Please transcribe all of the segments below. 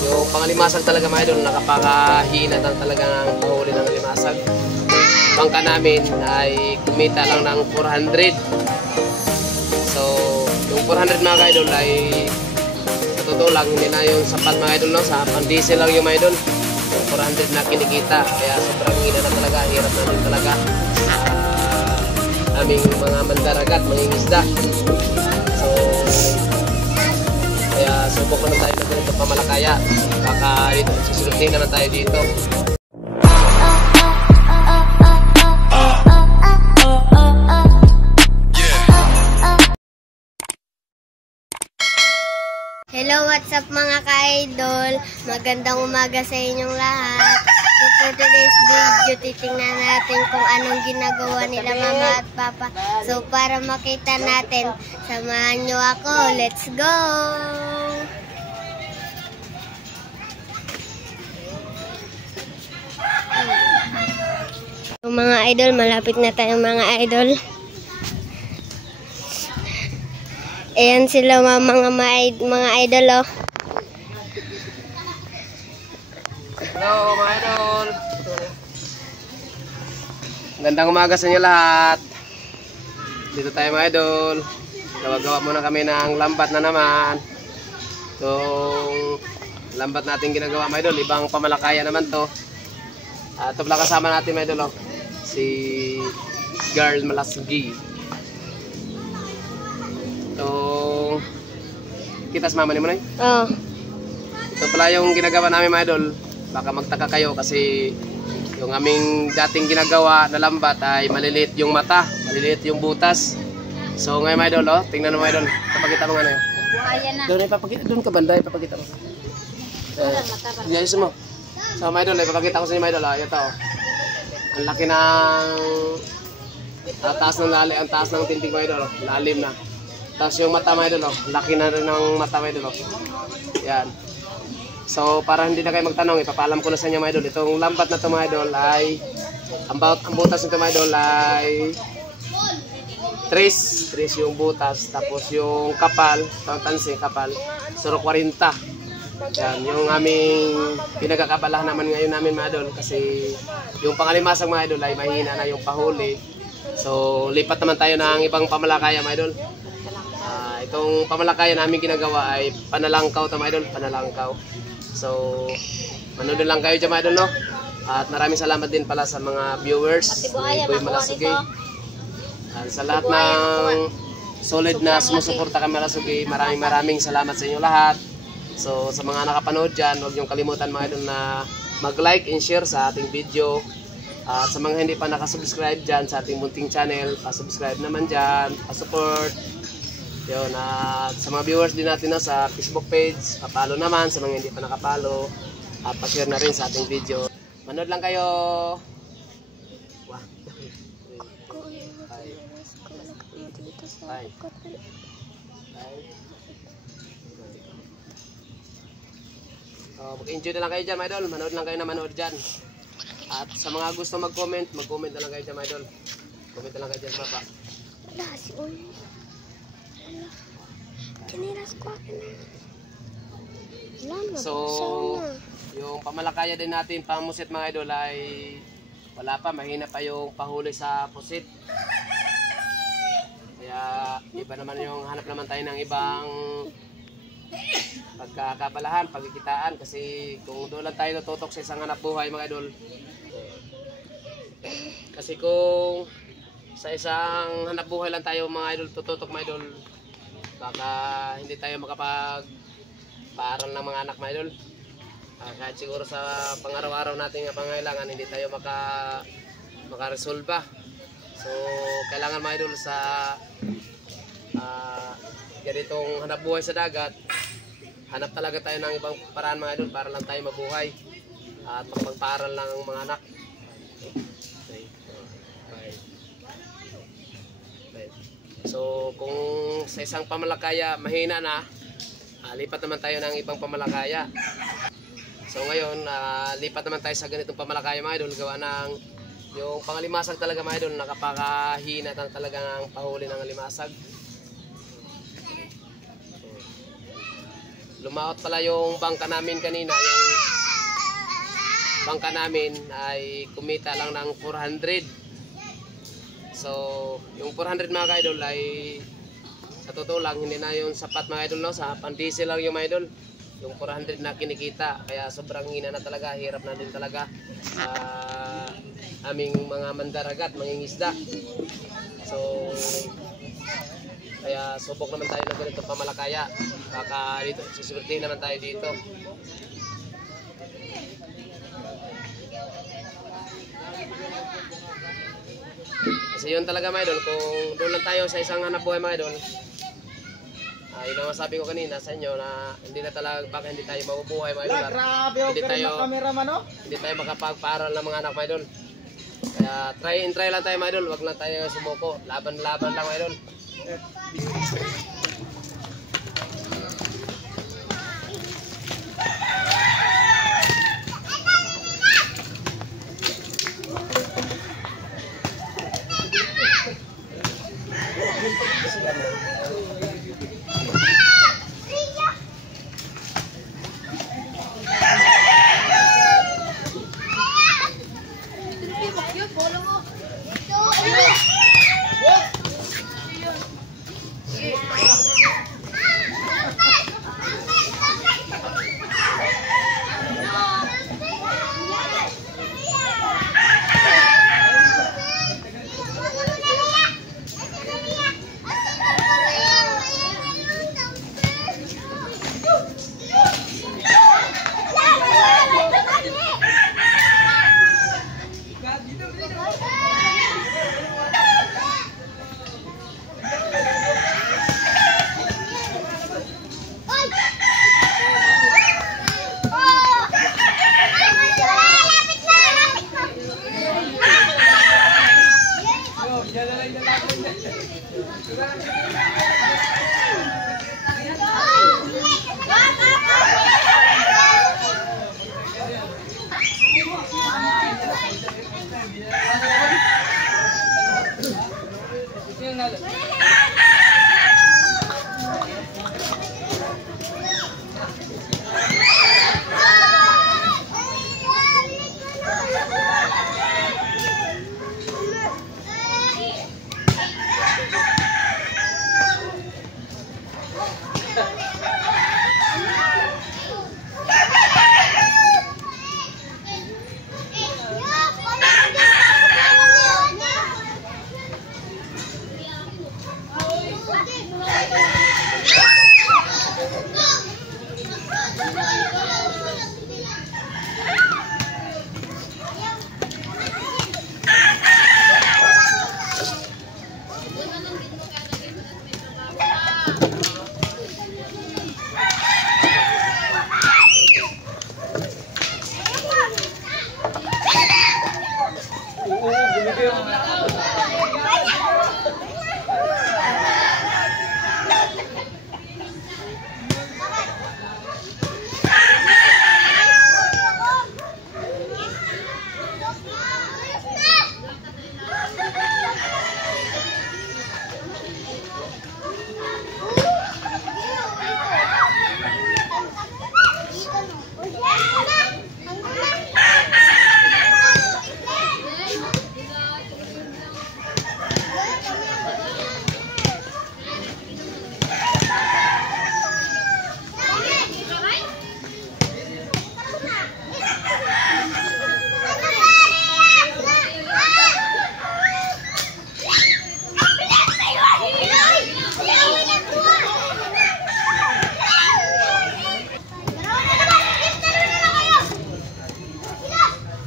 Yung pangalimasag talaga mga idol, nakapakahina ng talagang pahuli ng limasag. Bangka namin ay kumita lang ng 400. So, yung 400 mga idol ay sa totoo lang, hindi na yung sapat mga idol, no? Sa pang-diesel lang yung mga idol. Yung 400 na kinikita. Kaya sobrang hina na talaga, hirap na din talaga aming mga mandaragat, mga isda. So, kaya subok na tayo na dito pamalakaya. Baka dito, susunod naman tayo dito. Hello, what's up mga ka-idol? Magandang umaga sa inyong lahat. So for today's video, titingnan natin kung anong ginagawa nila mama at papa. So para makita natin, samahan nyo ako. Let's go! So mga idol, malapit na tayo mga idol. Ayan sila mga idol, oh. Hello mga idol. Gandang umaga sa inyo lahat. Dito tayo mga idol. Gawa-gawa muna kami ng lambat na naman. Itong lambat natin ginagawa mga idol, ibang pamalakaya naman to. Ito pala kasama natin mga idol, oh. Si Girl Malasgi. So, kita sa mama ni mo na yun? Oo. Ito pala yung ginagawa namin mga idol. Baka magtaka kayo kasi yung aming dating ginagawa na lambat ay maliliit yung mata, maliliit yung butas. So ngayon mga idol, oh, tingnan mo mga idol. Papakita mo nga na yun. Doon, doon ka banda, ipapakita mo. Ayos mo. So mga idol, ipapakita ko sa inyo mga idol. Ito, oh. Ang laki ng taas ng lalim, ang taas ng tintig mga idol, oh. Lalim na. Tapos yung mata mga idol, oh. Laki na rin ng mata mga idol, oh. Yan. So para hindi na kayo magtanong, ipapaalam ko na sa inyo mga idol. Itong lambat na ito mga idol ay ang butas nito mga idol ay 3 yung butas. Tapos yung kapal, tansi kapal, 0.40. Yan, yung aming pinagkakabalahan naman ngayon namin mga idol. Kasi yung pangalimasang mga idol ay mahina na yung pahuli. So lipat naman tayo ng ibang pamalakaya mga idol. Itong pamalakaya namin ginagawa ay panalangkaw ito mga idol, panalangkaw. So, manood lang kayo dyan mga idol, no? At maraming salamat din pala sa mga viewers ni Boy Malasgi. Sa lahat ng solid na sumusuporta kay Malasgi, maraming salamat sa inyo lahat. So, sa mga nakapanood dyan, huwag niyong kalimutan mga idol na mag-like and share sa ating video. At sa mga hindi pa nakasubscribe dyan sa ating munting channel, pasubscribe naman dyan, pasupport. Yun, at sa mga viewers din natin na sa Facebook page, papalo naman sa mga hindi pa nakapalo, at pa-share na rin sa ating video. Manood lang kayo. Wow. Mag-enjoy na lang kayo dyan mga idol. Manood lang kayo na manood dyan. At sa mga gusto mag-comment, mag-comment na lang kayo dyan mga idol. Comment na lang kayo dyan sa baba. So, yung pamalakaya din natin pamusit mga idol ay wala pa, mahina pa yung pahuli sa pusit. Kaya iba naman yung hanap naman tayo ng ibang pagkakabalahan, pagkikitaan. Kasi kung doon lang tayo natutok sa isang hanap buhay mga idol, kasi kung sa isang hanap buhay lang tayo mga idol tututok mga idol, baka hindi tayo makapag-paaral ng mga anak mga idol. Kahit siguro sa pang-araw-araw natin na pangailangan, hindi tayo makaresolba. So kailangan mga idol sa ganitong hanap buhay sa dagat, hanap talaga tayo ng ibang paraan mga idol para lang tayo mabuhay at makapag-paaral ng mga anak. So kung sa isang pamalakaya mahina na, lipat naman tayo ng ibang pamalakaya. So ngayon, lipat naman tayo sa ganitong pamalakaya mga idol, gawa ng yung pangalimasag talaga mga idol, nakapakahina talaga ng pahuli ng alimasag. lumaot pala yung bangka namin kanina. Yung bangka namin ay kumita lang ng 400. So, yung 400 mga ka-idol ay sa totoo lang hindi na yung sapat mga idol, no? Sa pan-diesel lang yung mga idol. Yung 400 na kinikita, kaya sobrang hina na talaga, hirap na din talaga aming mga mandaragat, mangingisda. So, kaya subok naman tayo ng ganito pamalakaya. Baka dito, susubertin naman tayo dito. Kasi yun talaga mga idol, kung doon lang tayo sa isang hanap buhay mga idol, yun ang masabi ko kanina sa inyo na hindi na talaga, baka hindi tayo mabubuhay mga idol. Hindi tayo makapagpaaral ng mga anak mga idol. Kaya try lang tayo mga idol, wag lang tayo sumuko. Laban-laban lang mga idol.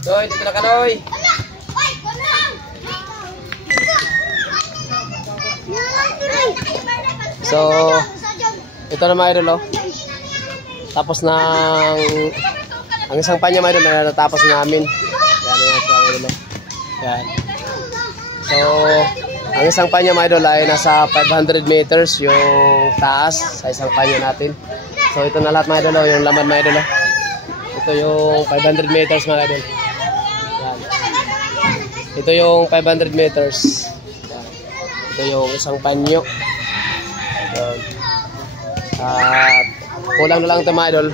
Doy, dito na ka, Doy. So, ito na mga idol, oh. Tapos ng ang isang panya mga idol na natapos namin. Yan yan siya, idol, oh. Yan. So, ang isang panya mga idol ay nasa 500 meters yung taas sa isang panya natin. So, ito na lahat mga idol, oh, yung laman mga idol, oh. Ito yung 500 meters mga idol. Yan. Ito yung 500 meters. Yan. Ito yung isang panyo. Yan. At kulang na lang ito mga idol.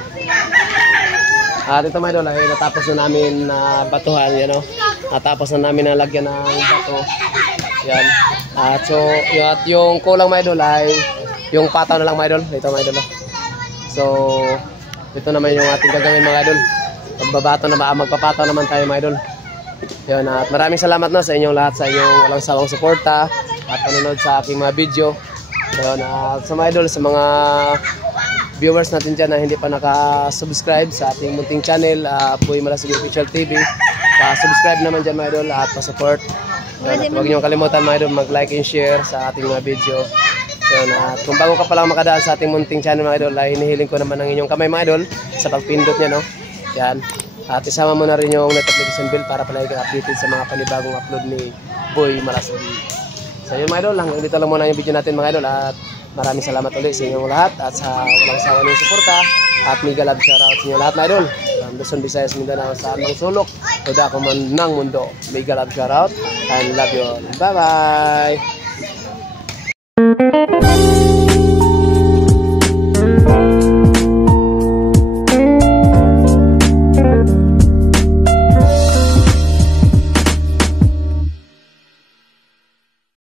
At ito mga idol ay natapos na namin na batuhan, yan o. Natapos na namin na lagyan ng bato. Yan. At so, yung kulang mga idol ay yung pataw na lang mga idol. Ito mga idol. So, ito naman yung ating gagawin mga idol. Magpapataw naman tayo mga idol. Yan. At maraming salamat na sa inyong lahat, sa inyong walang sawang suporta at panonood sa aking mga video. Yan. At sa mga idol, sa mga viewers natin dyan na hindi pa naka-subscribe sa ating munting channel, Boy Malasig Official TV, subscribe naman dyan mga idol at pa-support. At huwag niyong kalimutan mga idol mag-like and share sa ating mga video. Yan. At kung bago ka pa lang makadaan sa ating munting channel mga idol, ay hinihiling ko naman ng inyong kamay mga idol sa pagpindot niya, no? Yan. At isama mo na rin yung notification bell para palagi kang updated sa mga panibagong upload ni Boy Malasig. So yun mga idol, hanggang dito lang muna yung video natin mga idol at maraming salamat ulit sa inyong lahat at sa walang sawa ng suporta at mega love shoutout sa inyo lahat mga idol. Luzon, Visayas, Mindanao, sa anong sulok, tuda ko man ng mundo. Mega love shoutout and love you all. Bye bye!